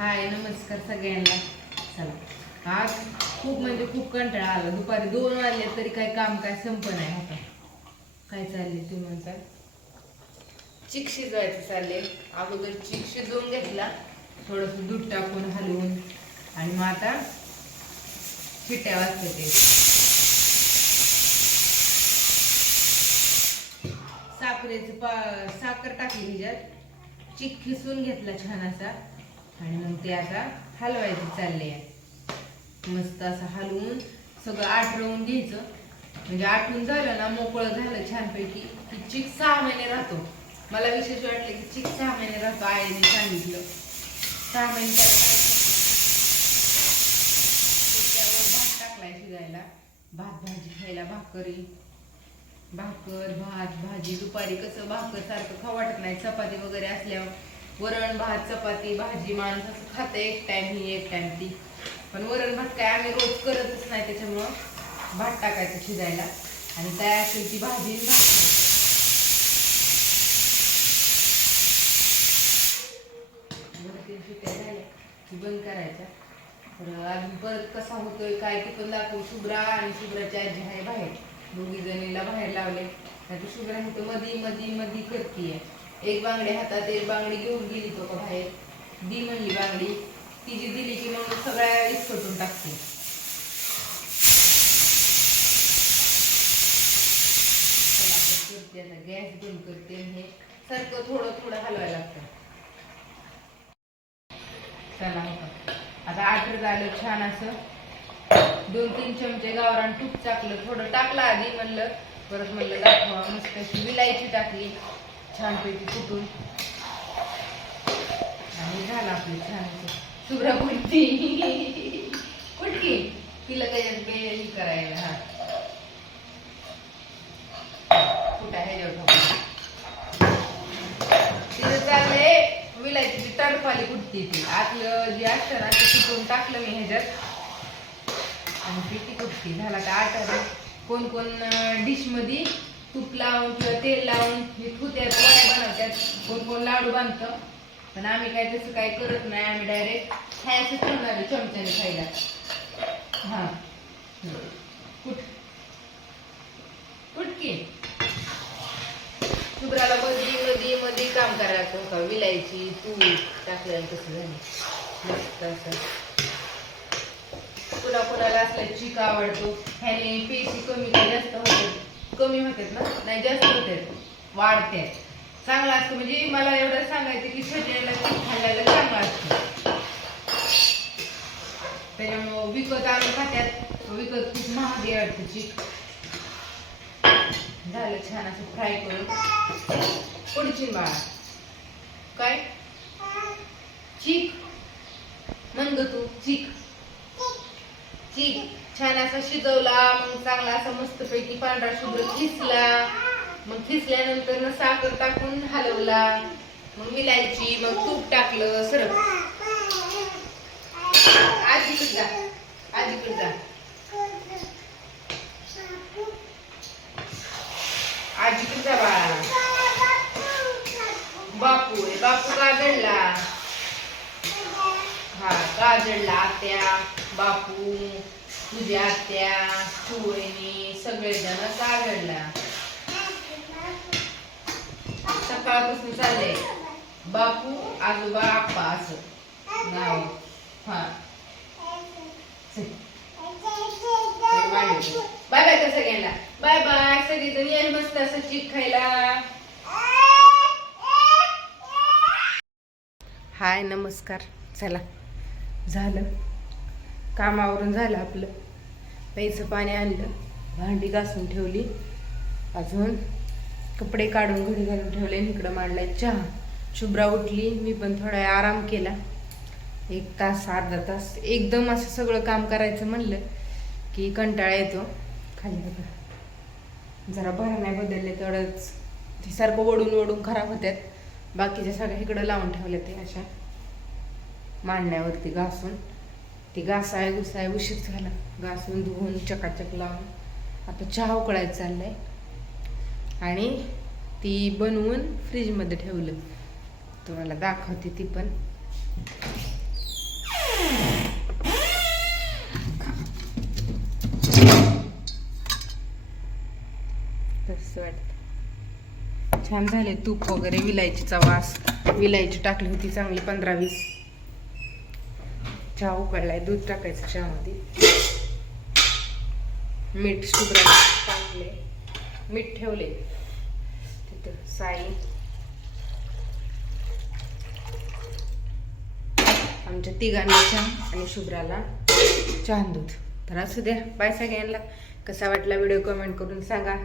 हाय नमस्कार सगळ्यांना. चला. आज खूप म्हणजे खूप कंटाळा आला. दुपारी दोन वाजले तरी काय काम काय संप नाही. आता काय चालले तुम्ही म्हणता? चिक शिजवायचं चालले अगोदर चिक शिजवून घेतला. थोडस दूध टाकून हलवून. आणि मग आता शिट्ट्या वाजते ते. साखरेचं पा साखर टाकली ह्याच्यात चिक खिसून घेतला छान असा. आणि मग ते आता हलवायचं चालले मस्त असं हलवून सगळं आठवून घ्यायचं. म्हणजे आठवून झालं ना मोकळं झालं छानपैकी की चिक सहा महिने राहतो. मला विशेष वाटलं की चिक सहा महिने राहतो आईने सांगितलं. सहा महिने त्यावर भात टाकलाय शिजायला. भात भाजी खायला भाकरी. भाकर भात भाजी दुपारी कसं भाकर सारखं खाऊ वाटत नाही. चपाती वगैरे असल्यावर वरण भात चपाती भाजी माणूस असं खातं एक टाइम ही एक टाइम ती. पण वरण भात काय आम्ही रोज करतच नाही त्याच्यामुळं भात टाकायचं शिजायला. आणि काय असेल ती भाजी भात. बंद करायचा तर अजून परत कसा होतोय काय ते पण दाखवू. शुभ्रा आणि शुभ्राची आजी आहे बाहेर. दोघी जणीला बाहेर लावले. नाही शुभ्रा म्हणतो मधी मधी मधी करतीये. एक बांगडी हातात एक बांगडी घेऊन गेली तो बाहेर. दी म्हणली बांगडी. ती जी दिली की मग सगळ्या इसकटून टाकते. करते गॅस बंद करते हे सारखं थोडं थोडं हलवायला लागतं. चला आता आटर झालं छान असं. दोन तीन चमचे गावरान तूप टाकलं. थोडं टाकलं आधी म्हणलं. परत म्हणलं दाखवा मस्त अशी विलायची टाकली. छानपैकी कुटून आणि झालं आपली छान असं शुभ्रा कुटती कुटकी तिला त्याच्यात बेल करायला हा. कुठं ह्याच्यावर तिथं चाललंय विलायची टरपाली कुठती ती. आतलं जे असतं ना ते कुठून टाकलं मी ह्याच्यात. आणि पिठी कुठती? झाला का आठ कोण कोण डिशमध्ये तूप लावून किंवा तेल लावून हे थुत्यात वड्या बनवतात. कोण कोण लाडू बांधतं पण आम्ही काय तसं काही करत नाही. आम्ही डायरेक्ट खायचं ठेवणार चमच्याने खायला. हा. कुठ? कुठकी शुभ्राला मधी मध्ये मध्ये काम करायचं का विलायची तूप टाकल्यानं कसं झालं. मस्त असं. कुणा कुणाला असलं चिक आवडतो. ह्याने पेशी कमी जास्त होते कमी होतात ना? नाही जास्त होतात. वाढते. चांगलं असतं. म्हणजे मला एवढं सांगायचं की शरीराला खाल्ल्याला चांगलं असतं. त्याच्यामुळं विकत आणून खात्यात. विकत खूप महाग आहे चीक झालं छान असं फ्राय करून. पुढची बाळा काय? चीक. म्हण ग तू? चीक. चीक. छान असा शिजवला मग चांगला असा मस्त पैकी पांढरा शुभ्र खिसला. मग खिसल्यानंतर साखर टाकून हलवला. मग विलायची मग तूप टाकलं सरळ. आजीकडे जा आजीकडे जा. आजीकडे जा बापू आहे बापू गाजडला. हा गाजडला आत्या बापू. तुझी आत्या सुवहिनी सगळेजण काजळला सकाळपासून चाललंय. बापू आजोबा आप्पा असं. नाव. हा. बाय बाय कसं सगळ्यांना. बाय बाय सगळेजण येईल मस्त असं चिक खायला. हाय नमस्कार. चला. झालं. कामावरून झालं आपलं. प्यायचं पाणी आणलं भांडी घासून ठेवली. अजून कपडे काढून घडी घालून ठेवले आणि इकडं मांडलाय चहा. शुभ्रा उठली मी पण थोडा आराम केला. एक तास अर्धा तास. एकदम असं सगळं काम करायचं म्हणलं की कंटाळा येतो. खाली बघा. जरा नाही बदलले तेवढंच ते सारखं ओढून ओढून खराब होत्यात. बाकीच्या सगळ्या इकडं लावून ठेवल्या ते अशा. मांडण्यावरती घासून. ती घासाय घुसाय उशीर झाला. घासून धुवून चकाचक लावून. आता चहा उकळायचं चाललाय. आणि ती बनवून फ्रीजमध्ये ठेवलं. तुम्हाला दाखवते ती पण. तसं वाटतं. छान झाले तूप वगैरे विलायचीचा वास. विलायची टाकली होती चांगली पंधरा वीस. चहा आहे दूध टाकायचं चहामध्ये मीठ शुभ्रा टाकले मीठ ठेवले तिथं साई आमच्या तिघांना चहा आणि शुभ्राला चहा दूध तर असू द्या बाय सगळ्यांना कसा वाटला व्हिडिओ कमेंट करून सांगा